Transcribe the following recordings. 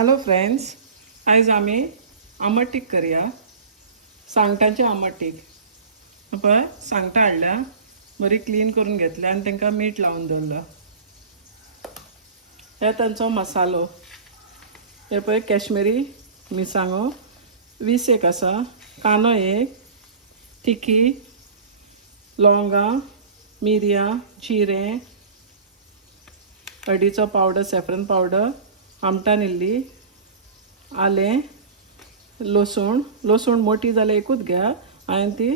Hello friends, आयज आमी आमट तीख करया. सांगटांचें आमट तीख. पळय सांगटां हाडल्या, बरी क्लीन करून घेतल्या आनी तांकां मीठ लावन दवरला. हे तांचो मसालो. हे पळय कश्मीरी मिरसांगो 20 एक आसा, कांदो 1, तिखी, लवंगां, मिरयां, जिरें, हळदीचो पावडर, सॅफ्रन पावडर, आमटान इल्ली, आलें, लसूण मोठी जाल्यार एकूच घ्या. हांवें ती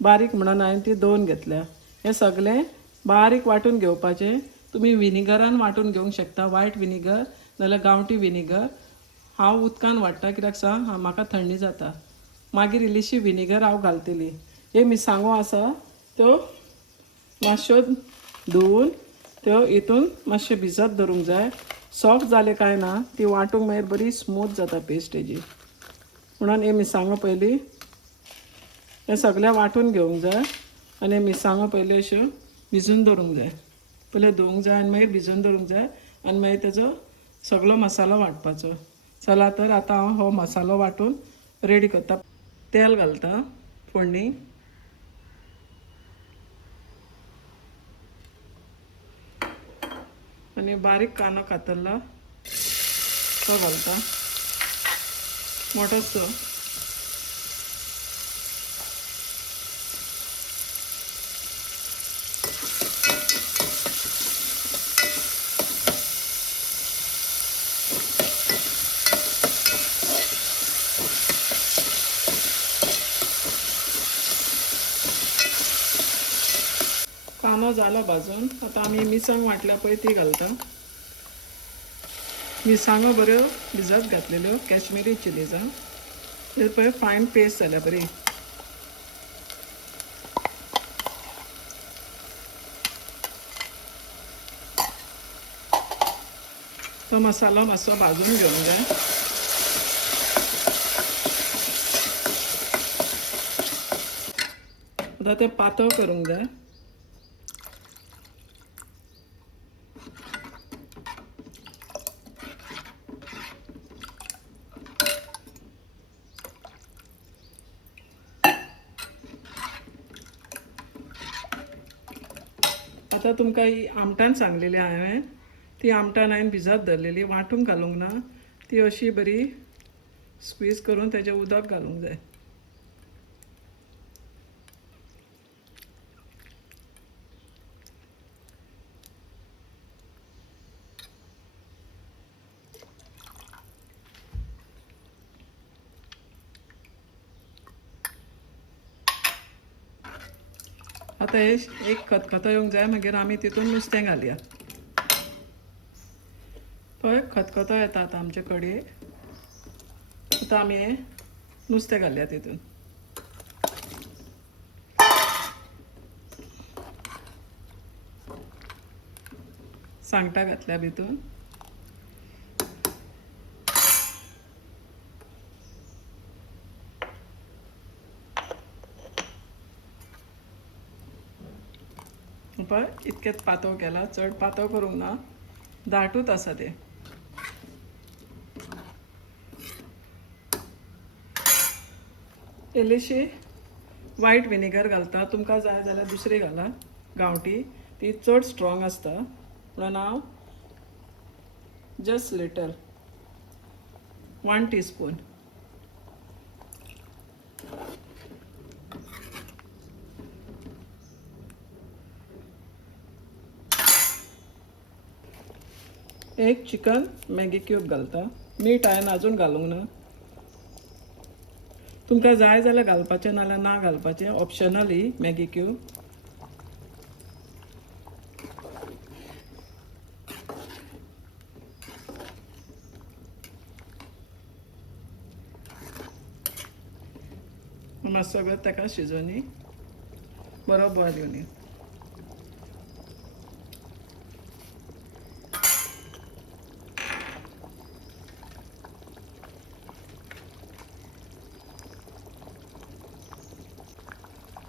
बारीक म्हणून हांवें ती 2 घेतल्या. हें सगळें बारीक वांटून घेवपाचें. तुमी विनिगरान वांटून घेवंक शकता, वायट विनिगर नाल्यार गांवठी विनिगर. हांव उदकान वाडटा कित्याक सांग, म्हाका थंडी जाता. मागीर इल्लीशी विनिगर हांव घालतली. हे मिरसांगो आसा त्यो मातश्यो धुवन त्यो हितून मातशें भिजत दवरूंक जाय. सॉफ्ट जाले काय ना, ती वांटूंक मागीर बरी स्मूथ जाता पेस्ट हेजी. म्हणून हे मिरसांगो पयलीं हे सगळें वांटून घेवंक जाय आनी हे मिरसांगो पयलीं अश्यो भिजून दवरूंक जाय. पयलीं धुवंक जाय आनी मागीर भिजून दवरूंक जाय आनी मागीर तेजो सगळो मसालो वांटपाचो. चला तर आतां हांव हो मसालो वांटून रेडी करता. तेल घालता फोडणी. आनी बारीक कांदो कातरला तो घालता, मोठोसो. कांदो जाला भाजून. आतां आमी मिरसांग वांटल्या पळय ती घालता. मिरसांगो बऱ्यो भिजत घातलेल्यो कश्मीरी चिलीजां. हे पळय फायन पेस्ट जाल्या बरी. तो मसालो मातसो भाजून घेवंक जाय. आतां तें पातळ करूंक जाय. आतां तुमकां ही आमटान सांगलेली हांवें, ती आमटान हांवें भिजत धरलेली, वांटूंक घालूंक ना. ती अशी बरी स्क्वीज करून तेजें उदक घालूंक जाय. आतां हे एक खतखतो येवंक जाय, मागीर आमी तितून नुस्तें घालया. पळय खतखतो येता आतां आमचे कडेक. आतां आमी हें नुस्तें घालया तितून. सांगटां घातल्या भितून. पळय इतकेंच पातळ केला, चड पातळ करूंक ना, दाटूच आसा तें. इल्लीशी वायट विनेगर घालता. तुमकां जाय जाल्यार दुसरी घाला, गांवठी. ती चड स्ट्रॉंग आसता. म्हणून हांव जस्ट लिटल 1 टीस्पून. एक चिकन मॅगी क्यूब घालता. मीठ हांवें आजून घालूंक ना. तुमकां जाय जाल्यार घालपाचें, नाल्यार ना घालपाचें, ऑप्शनल ही मॅगी क्यूब. मातसो सगळो ताका शिजोवनी बरो बॉयल येवनी.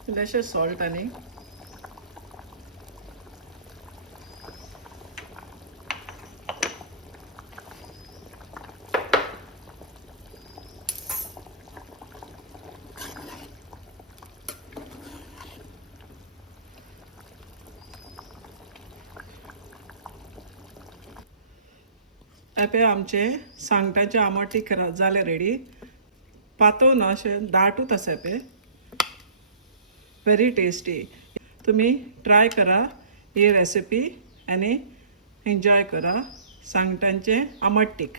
इल्लेशें सॉल्ट आनी हे पे आमचे सांगटाचे आमट तीख जाले रेडी. पातळ ना अशें दाटूच आसा पे. Very tasty. तुम्ही ट्राय करा ही रेसिपी आणि एन्जॉय करा सांगटांचे आमट तीख.